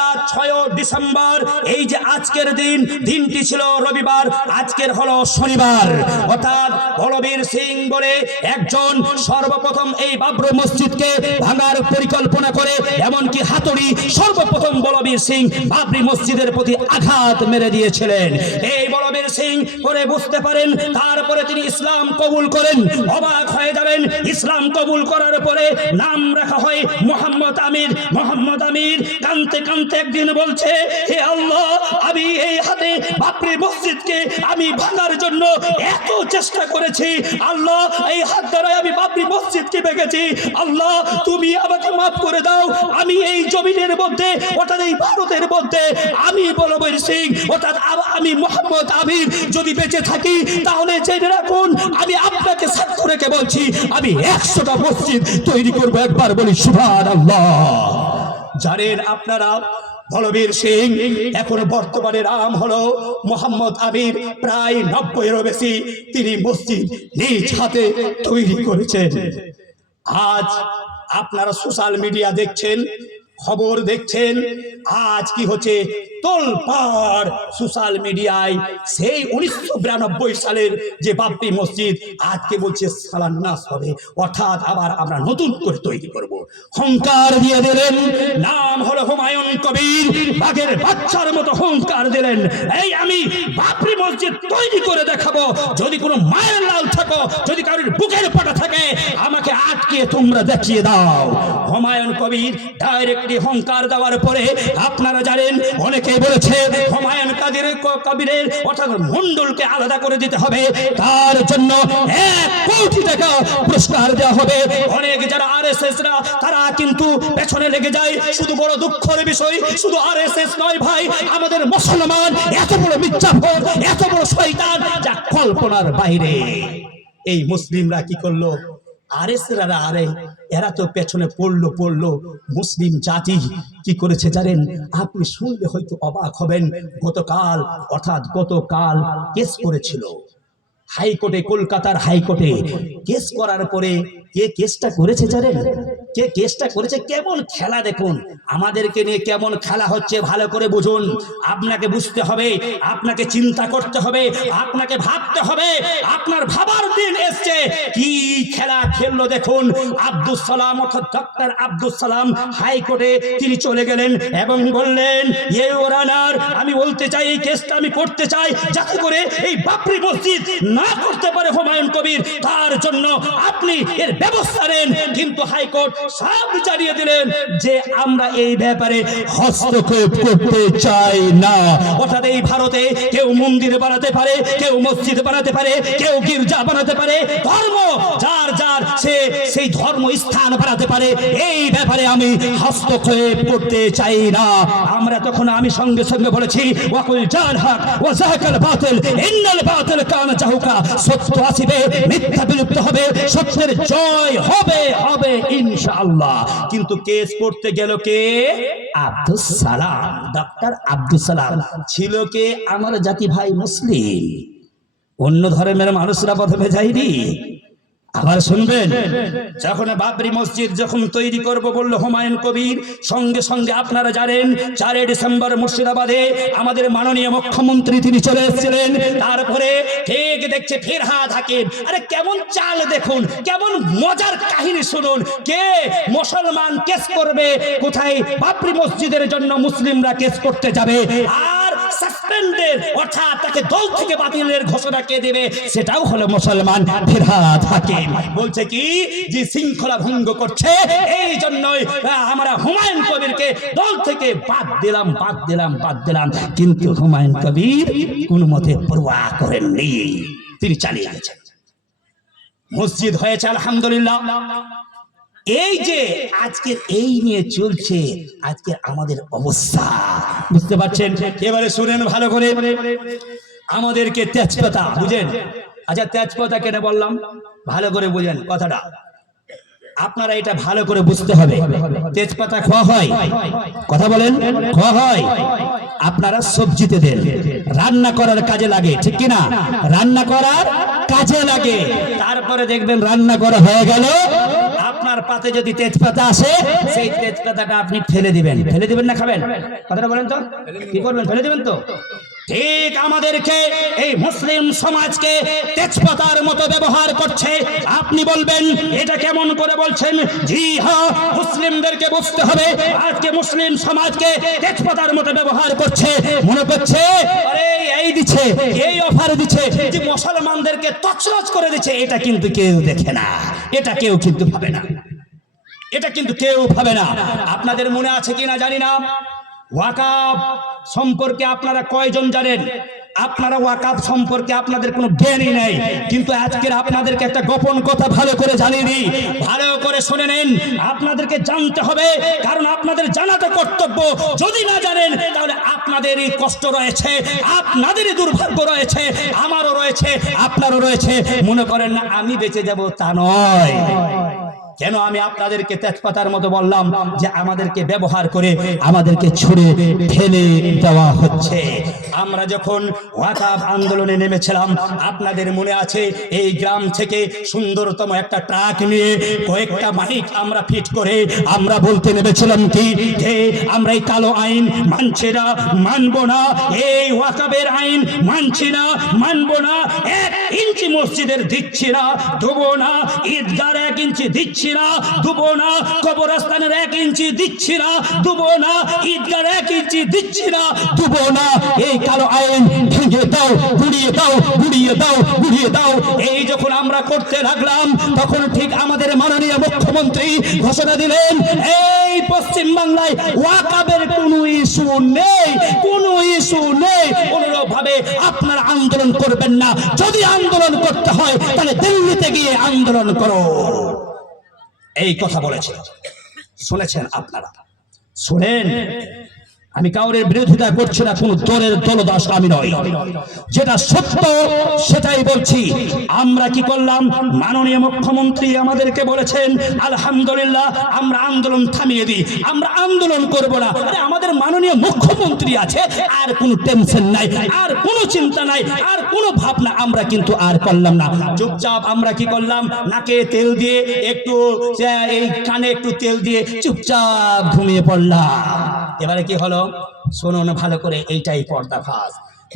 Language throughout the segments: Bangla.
অর্থাৎ 6 ডিসেম্বর এই যে আজকের দিনটি ছিল রবিবার, আজকের হলো শনিবার। অর্থাৎ বলবীর সিং বলে একজন সর্বপ্রথম এই বাবরি মসজিদকে ভাঙার পরিকল্পনা করে, এমনকি হাতুড়ি সর্বপ্রথম বলবীর সিং বাবরি মসজিদের প্রতি আঘাত মেরে দিয়েছিলেন। এই বলবীর সিং করে বুঝতে পারেন, তারপরে তিনি ইসলাম কবুল করেন। অবাক হয়ে যাবেন, ইসলাম কবুল করার পরে নাম রাখা হয় মোহাম্মদ আমির। মোহাম্মদ আমির কানতে কানতে একদিন বলছে, হে আল্লাহ, আমি এই হাতে বাবরি মসজিদকে আমি ভাঙার জন্য এত চেষ্টা করেছি, আল্লাহ এই হাত দ্বারা আমি বাবরি মসজিদকে ভেঙেছি, আল্লাহ তুমি আমাকে মাফ করে দাও। আমি এই জমিনের মধ্যে অর্থাৎ এই ভারতের মধ্যে আমি বলবীর সিং অর্থাৎ আমি মোহাম্মদ আমির যদি বেঁচে থাকি, তাহলে জেনে রাখুন আমি আপনাকে সাক্ষ্য রেখে বলছি, আমি 100টা মসজিদ তৈরি করবো। একবার বলি সুবহানাল্লাহ। জানেন আপনারা, বলবীর সিং এখন বর্তমানে নাম হলো মোহাম্মদ আমির, প্রায় 90-এরও বেশি তিনি মসজিদ নিজ হাতে তৈরি করেছেন। আজ আপনারা সোশ্যাল মিডিয়া দেখছেন, খবর দেখছেন, আজ কি হচ্ছে তোলপাড় সোশ্যাল মিডিয়ায়। সেই 1992 সালের যে বাবরি মসজিদ আজকে বলছে সালান্নাস হবে, অর্থাৎ আবার আমরা নতুন করে তৈরি করব। হুঙ্কার দিয়ে দিলেন, নাম হলো হুমায়ুন কবির, বাঘের বাচ্চার মতো হুঙ্কার দিলেন, এই আমি বাবরি মসজিদ তৈরি করে দেখাবো, যদি কোনো মায়ের লাল থাকো, যদি কারোর বুকের পাটা থাকে, আমাকে আটকে তোমরা দেখিয়ে দাও। হুমায়ুন কবির ডাইরেক্টলি হুঙ্কার দেওয়ার পরে আপনারা জানেন, অনেকে বলেছে হুমায়ুন কবিরের অর্থাৎ মন্ডলকে আলাদা করে দিতে হবে, তার জন্য 1 কোটি টাকা পুরস্কার দেওয়া হবে। অনেক যারা আরএসএসরা তারা কিন্তু পেছনে লেগে যায়। শুধু বড় দুঃখের বিষয়, শুধু আরএসএস নয় ভাই, আমাদের মুসলমান এত বড় মির্জাফর, এত বড় শয়তান যা কল্পনার বাইরে। এই মুসলিমরা কি করলো, আরএসএসরা আরে এরা তো পেছনে পড়লো। মুসলিম জাতি কি করেছে জানেন? আপনি শুনলে হয়তো অবাক হবেন। গতকাল কেস করেছিল হাইকোর্টে, কলকাতার হাইকোর্টে। কেস করার পরে কে কেসটা করেছে জানেন? কে কেসটা করেছে? কেমন খেলা দেখুন, আমাদেরকে নিয়ে কেমন খেলা হচ্ছে ভালো করে বুঝুন। আপনাকে বুঝতে হবে, আপনাকে চিন্তা করতে হবে, আপনাকে ভাবতে হবে। আপনার ভাবার দিন এসছে। কি খেলা খেললো দেখুন। আব্দুস সালাম অর্থাৎ ডক্টর আব্দুস সালাম হাইকোর্টে তিনি চলে গেলেন এবং বললেন, ইওর অনার, আমি বলতে চাই এই কেসটা আমি করতে চাই যাতে করে এই বাবরি মসজিদ না করতে পারে হুমায়ুন কবির, তার জন্য আপনি এর ব্যবস্থা নেন। কিন্তু হাইকোর্ট সব জানিয়ে দিলেন যে আমরা এই ব্যাপারে হস্তক্ষেপ করতে চাই না। অর্থাৎ এই ভারতে কেউ মন্দির বানাতে পারে, কেউ মসজিদ বানাতে পারে, কেউ গির্জা বানাতে পারে, ধর্ম যার সে সেই ধর্ম স্থান বানাতে পারে, এই ব্যাপারে আমি হস্তক্ষেপ করতে চাই না। আমরা তখন আমি সঙ্গে সঙ্গে বলেছি, ওয়াকুল জাল হক ওয়া যাহাকাল বাতিল ইন্নাল বাতিল কানা যাহুকা, সত্য আসিবে, মিথ্যা বিলুপ্ত হবে, সত্যের জয় হবে ইনশাআল্লাহ। কিন্তু কেস করতে গেল কে? আব্দুস সালাম, ডক্টর আব্দুস সালাম ছিল কে? আমার জাতি ভাই মুসলিম, অন্য ধর্মের মানুষরা প্রথমে যায়নি। আবার শুনবেন, যখন বাবরি মসজিদ যখন তৈরি করব বলল হুমায়ুন কবির, সঙ্গে সঙ্গে আপনারা জানেন 4 ডিসেম্বর মুর্শিদাবাদে আমাদের মাননীয় মুখ্যমন্ত্রী তিনি চলে এসেছিলেন। তারপরে ঠিক দেখছে ফিরহাদ হাকিম, আরে কেমন চাল দেখুন, কেমন মজার কাহিনী শুনুন। কে মুসলমান কেস করবে কোথায়? বাবরি মসজিদের জন্য মুসলিমরা কেস করতে যাবে, আর সাসপেন্ডেড অর্থাৎ তাকে দল থেকে বাতিলের ঘোষণা কে দেবে? সেটাও হলো মুসলমান ফিরহাদ হাকিম। বলছে কি যে শৃঙ্খলা ভঙ্গ করছে, এই জন্যই আমরা হুমায়ুন কবিরকে দল থেকে বাদ দিলাম। কিন্তু হুমায়ুন কবির কোন মতে পরোয়া করেননি, তিনি চালিয়ে গেছেন। মসজিদ হয়েছে আলহামদুলিল্লাহ। এই যে আজকের এই নিয়ে চলছে আজকে আমাদের অবস্থা, বুঝতে পারছেন? এবারে শুনেন ভালো করে, আমাদেরকে তেজপাতা বুঝেন। আচ্ছা, তেজপাতা কেন বললাম ভালো করে বুঝেন কথাটা, আপনারা এটা ভালো করে বুঝতে হবে। তেজপাতা খাওয়া হয়, কথা বলেন, খাওয়া হয়। আপনারা সবজিতে দেন, রান্না করার কাজে লাগে, ঠিক কিনা? রান্না করার কাজে লাগে। তারপরে দেখবেন রান্না করা হয়ে গেল, আপনার পাতে যদি তেজপাতা আসে সেই তেজপাতাটা আপনি ফেলে দিবেন না খাবেন? কথাটা বলেন তো, কি করবেন? ফেলে দিবেন তো? ঠিক আমাদেরকে এই মুসলিম সমাজকে তেজপাতার মতো ব্যবহার করছে। আপনি বলবেন এটা কেমন করে বলছেন? জি হ্যাঁ, মুসলিমদেরকে বুঝতে হবে আজকে মুসলিম সমাজকে তেজপাতার মতো ব্যবহার করছে। মনে করছে আরে এই দিচ্ছে, এই অফার দিচ্ছে যে মুসলমানদেরকে তছনছ করে দিচ্ছে। এটা কিন্তু কেউ দেখে না, এটা কেউ কিন্তু ভাবে না, এটা কিন্তু কেউ ভাবে না। আপনাদের মনে আছে কিনা জানি না, ওয়াকাফ সম্পর্কে আপনারা কয়জন জানেন? আপনারা ওয়াকাফ সম্পর্কে আপনাদের কোনো জ্ঞানই নাই। কিন্তু আজকের আপনাদেরকে একটা গোপন কথা ভালো করে জানিয়ে দিই, ভালো করে শুনে নেন। আপনাদেরকে জানতে হবে, কারণ আপনাদের জানাটা কর্তব্য। যদি না জানেন তাহলে আপনাদেরই কষ্ট রয়েছে, আপনাদেরই দুর্ভাগ্য রয়েছে, আমারও রয়েছে, আপনারও রয়েছে। মনে করেন না আমি বেঁচে যাব, তা নয়। কেন আমি আপনাদেরকে তেজপাতার মতো বললাম? যে আমাদেরকে ব্যবহার করে আমাদেরকে ছুড়ে ফেলে দেওয়া হচ্ছে। আমরা যখন ওয়াকাফ আন্দোলনে নেমেছিলাম, আপনাদের মনে আছে এই গ্রাম থেকে সুন্দরতম একটা ট্রাক নিয়ে কয়েকটা মাইক আমরা ফিট করে আমরা বলতে নেমেছিলাম কি, যে আমরা এই কালো আইন মানছি না, মানবো না, এই ওয়াকাফের আইন মানছি না, মানবো না, 1 ইঞ্চি মসজিদের দিচ্ছি না, দেবো না, ঈদগার 1 ইঞ্চি দিচ্ছি না, দেবো না, কবরস্থানের 1 ইঞ্চি দিচ্ছি না, দেবো না, ঈদগার 1 ইঞ্চি দিচ্ছি না, দেবো না। এই কালো আইন ভেঙে দাও, গুড়িয়ে দাও, গুড়িয়ে দাও, গুড়িয়ে দাও। এই যখন আমরা করতে লাগলাম, তখন ঠিক আমাদের মাননীয় মুখ্যমন্ত্রী ঘোষণা দিলেন, এই পশ্চিম বাংলায় ওয়াকাফের কোনো ইস্যু নেই, কোনো ইস্যু নেই। অনুরূপভাবে আপনারা আন্দোলন করবেন না। যদি আন্দোলন করতে হয় তাহলে দিল্লিতে গিয়ে আন্দোলন করো। এই কথা বলেছে, শুনেছেন আপনারা? শুনেন, আমি কাউরের বিরোধিতা করছি না, কোন দলের দলদাস আমি নই। যেটা সত্য সেটাই বলছি। আমরা কি করলাম? মাননীয় মুখ্যমন্ত্রী আমাদেরকে বলেছেন আলহামদুলিল্লাহ আমরা আন্দোলন থামিয়ে দিই, আমরা আন্দোলন করব না। আরে আমাদের মাননীয় মুখ্যমন্ত্রী আছে, আর কোনো টেনশন নাই, আর কোনো চিন্তা নাই, আর কোনো ভাবনা আমরা কিন্তু আর করলাম না। চুপচাপ আমরা কি করলাম? নাকে তেল দিয়ে একটু, এই কানে একটু তেল দিয়ে চুপচাপ ঘুমিয়ে পড়লাম। এবারে কি হলো শুনুন ভালো করে, এইটাই পর্দাফাশ।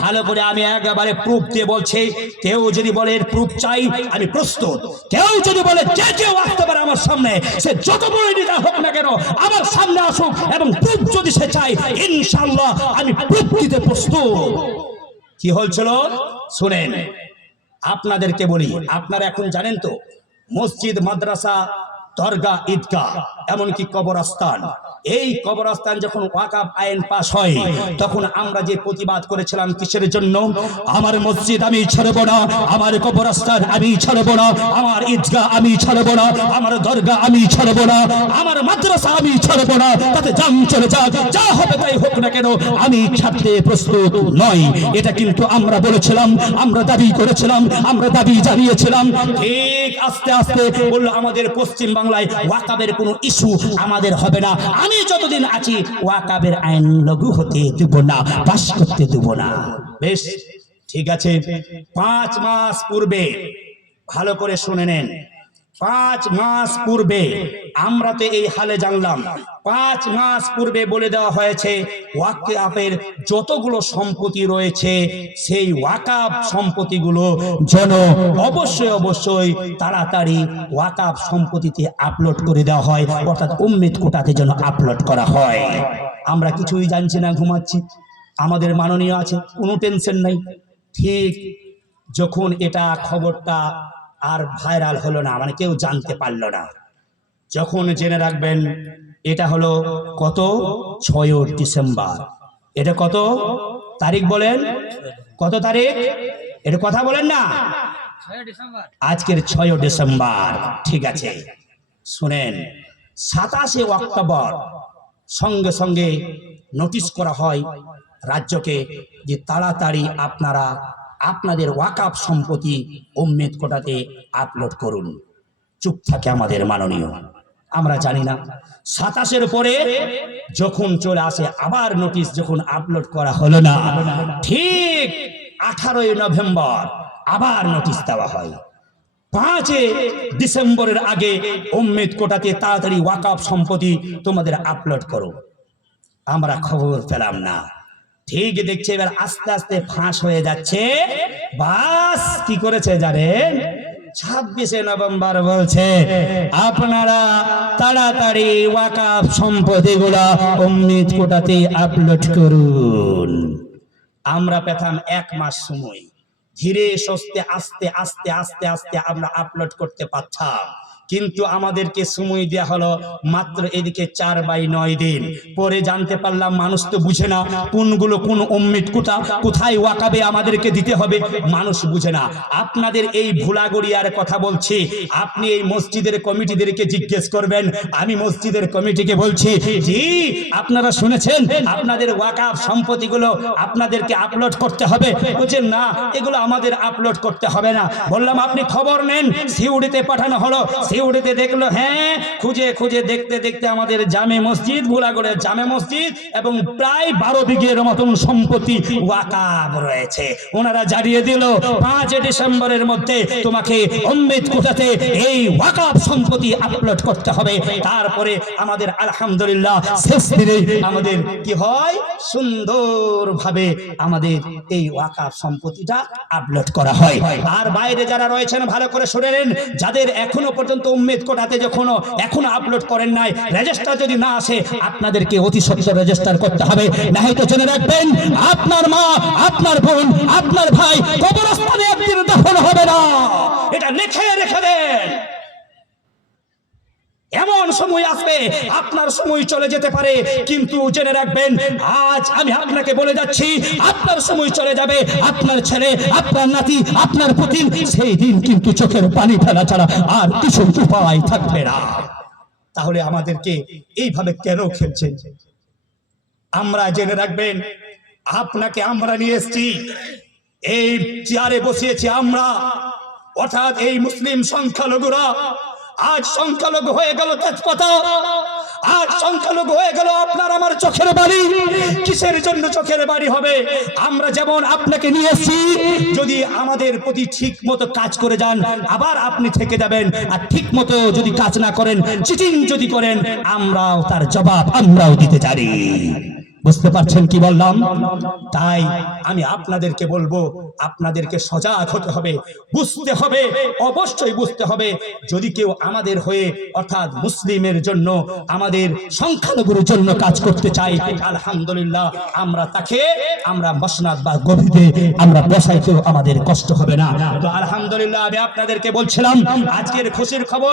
ভালো করে আমি একেবারে প্রুফ দিয়ে বলছি। কেউ যদি বলে এর প্রুফ চাই, আমি প্রস্তুত। কেউ যদি বলে যে কেউ আসতে পারে আমার সামনে, সে যত বড় নেতা হোক না কেন আমার সামনে আসুক, এবং প্রুফ যদি সে চাই ইনশাআল্লাহ আমি প্রুফ দিতে প্রস্তুত। কি হয়েছিল শুনেন, আপনাদেরকে বলি। আপনারা এখন জানেন তো মসজিদ, মাদ্রাসা, দরগা, ঈদগাহ, এমনকি কবরস্থান, এই কবরস্থান যখন ওয়াকাফ আইন পাস হয় তখন আমরা যে প্রতিবাদ করেছিলাম কিসের জন্য? আমার মসজিদ আমি ছাড়বো না, আমার কবরস্থান আমি ছাড়বো না, আমার ঈদগাহ আমি ছাড়বো না, আমার দরগা আমি ছাড়বো না, আমার মাদ্রাসা আমি ছাড়বো না। তাতে জান চলে যাক, যা হবে তাই হোক না কেন, আমি ছাড়তে প্রস্তুত নই। এটা কিন্তু আমরা বলেছিলাম, আমরা দাবি করেছিলাম, আমরা দাবি জানিয়েছিলাম। ঠিক আস্তে আস্তে বললো আমাদের পশ্চিম বাংলায় ওয়াকাফের কোনো ইস্যু আমাদের হবে না। আমি যতদিন আছি ওয়াকাফের আইন লাগু হতে দেব না, পাস করতে দেব না। বেশ ঠিক আছে। 5 মাস পূর্বে, ভালো করে শুনে নেন, 5 মাস পূর্বে আমরা তো এই হালে জানলাম। 5 মাস পূর্বে বলে দেওয়া হয়েছে ওয়াকাফের যতগুলো সম্পত্তি রয়েছে সেই ওয়াকাফ সম্পত্তিগুলো যেন অবশ্যই অবশ্যই তাড়াতাড়ি ওয়াকাফ সম্পত্তিতে আপলোড করে দেওয়া হয়, অর্থাৎ উম্মিদ কোটাতে যেন আপলোড করা হয়। আমরা কিছুই জানছি না, ঘুমাচ্ছি। আমাদের মাননীয় আছে, কোনো টেনশন নাই। ঠিক যখন এটা খবরটা আর ভাইরাল হলো না, মানে কেউ জানতে পারলো না, যখন জেনে রাখবেন এটা হলো কত 6 ডিসেম্বর। এটা কত তারিখ বলেন? কত তারিখ? এটা কথা বলেন না, আজকের 6 ডিসেম্বর। ঠিক আছে শুনেন, 27 অক্টোবর সঙ্গে সঙ্গে নোটিশ করা হয় রাজ্যকে যে তাড়াতাড়ি আপনারা আপনাদের ওয়াকাফ সম্পত্তি উম্মিদ কোটাতে আপলোড করুন। চুপ থাকে আমাদের মাননীয়, আমরা জানি না। 27-এর পরে যখন চলে আসে আবার নোটিশ, যখন আপলোড করা হলো না, ঠিক 18 নভেম্বর আবার নোটিশ দেওয়া হয়। 5 ডিসেম্বরের আগে উম্মেদ কোটাতে তাড়াতাড়ি ওয়াকফ সম্পত্তি তোমাদের আপলোড করো। আমরা খবর পেলাম না। ঠিক দেখছে এবার আস্তে আস্তে ফাঁস হয়ে যাচ্ছে। বাস কি করেছে জানেন? 26 নভেম্বর বলছে আপনারা তাড়াতাড়ি ওয়াকফ সম্পত্তিগুলো উম্মেদ কোটাতে আপলোড করুন। আমরা পেতাম 1 মাস সময়, ধীরে সুস্থে আস্তে আস্তে আস্তে আস্তে আমরা আপলোড করতে পারতাম, কিন্তু আমাদেরকে সময় দেওয়া হলো মাত্র এদিকে 4/9 দিন। পরে জানতে পারলাম মানুষ তো বুঝে না কোনগুলো কোন উম্মেদ কোটা কোথায় ওয়াকাবে আমাদেরকে দিতে হবে, মানুষ বুঝে না। আপনাদের এই ভুলাগড়িয়ার কথা বলছি, আপনি এই মসজিদের কমিটিদেরকে জিজ্ঞেস করবেন। আমি মসজিদের কমিটিকে বলছি, জি আপনারা শুনেছেন আপনাদের ওয়াকফ সম্পত্তিগুলো আপনাদেরকে আপলোড করতে হবে? বলছেন না, এগুলো আমাদের আপলোড করতে হবে না। বললাম আপনি খবর নেন। সিউড়িতে পাঠানো হলো, সিউড়িতে দেখলো, হ্যাঁ খুঁজে খুঁজে দেখতে দেখতে আমাদের জামে মসজিদ, ভোলাগড়ের জামে মসজিদ এবং প্রায় 12 বিঘের মতন সম্পত্তি ওয়াকফ রয়েছে। ওনারা জানিয়ে দিল 5 ডিসেম্বরের মধ্যে তোমাকে উম্মেদ কোটাতে এই ওয়াকফ সম্পত্তি আপলোড করতে হবে। তারপরে আমাদের আলহামদুলিল্লাহ শেষ দিনে আমাদের কি হয়, সুন্দরভাবে আমাদের এই ওয়াকফ সম্পত্তিটা আপলোড করা হয়। আর বাইরে যারা রয়েছেন ভালো করে শুনে নেন, যাদের এখনো পর্যন্ত উম্মেদ কোটাতে এখনো আপলোড করেন নাই, রেজিস্টার যদি না আসে আপনাদেরকে অতি সত্বর রেজিস্টার করতে হবে। না হয়তো জেনে রাখবেন আপনার মা, আপনার বোন, আপনার ভাই কবরস্থানে একদিন দাফন হবে না। এটা লিখে রেখে দেন। এমন সময় আসবে আপনার সময় চলে যেতে পারে, কিন্তু জেনে রাখবেন আজ আমি আপনাকে বলে যাচ্ছি আপনার সময় চলে যাবে। আপনার ছেলে, আপনার নাতি, আপনার পুতিন, সেই দিন কিন্তু চোখের পানি ফেলা ছাড়া আর কিছু উপায় থাকবে না। তাহলে আমাদেরকে এইভাবে কেন খেলছেন? আমরা জেনে রাখবেন আপনাকে আমরা নিয়ে এসেছি, এই চেয়ারে বসিয়েছি আমরা, অর্থাৎ এই মুসলিম সংখ্যালঘুরা। আজ সংখ্যালঘু হয়ে গেল তেজপাতা, আজ সংখ্যালঘু হয়ে গেল আপনার আমার চোখের বাড়ি। কিসের জন্য চোখের বাড়ি হবে? আমরা যেমন আপনাকে নিয়ে এসেছি, যদি আমাদের প্রতি ঠিক মতো কাজ করে যান আবার আপনি থেকে যাবেন, আর ঠিক মতো যদি কাজ না করেন, চিটিং যদি করেন, আমরাও তার জবাব আমরাও দিতে জানি। বুঝতে পারছেন কি বললাম? তাই আমি আপনাদেরকে বলবো, আপনাদেরকে সজাগ হতে হবে, বুঝতে হবে, অবশ্যই বুঝতে হবে। যদি কেউ আমাদের হয়ে অর্থাৎ মুসলিমের জন্য, আমাদের সংখ্যালঘুর জন্য কাজ করতে চাই, আলহামদুলিল্লাহ আমরা মসনাদ বা গভীরে আমরা বসাইতেও আমাদের কষ্ট হবে না। তো আলহামদুলিল্লাহ আমি আপনাদেরকে বলছিলাম আজকের খুশির খবর।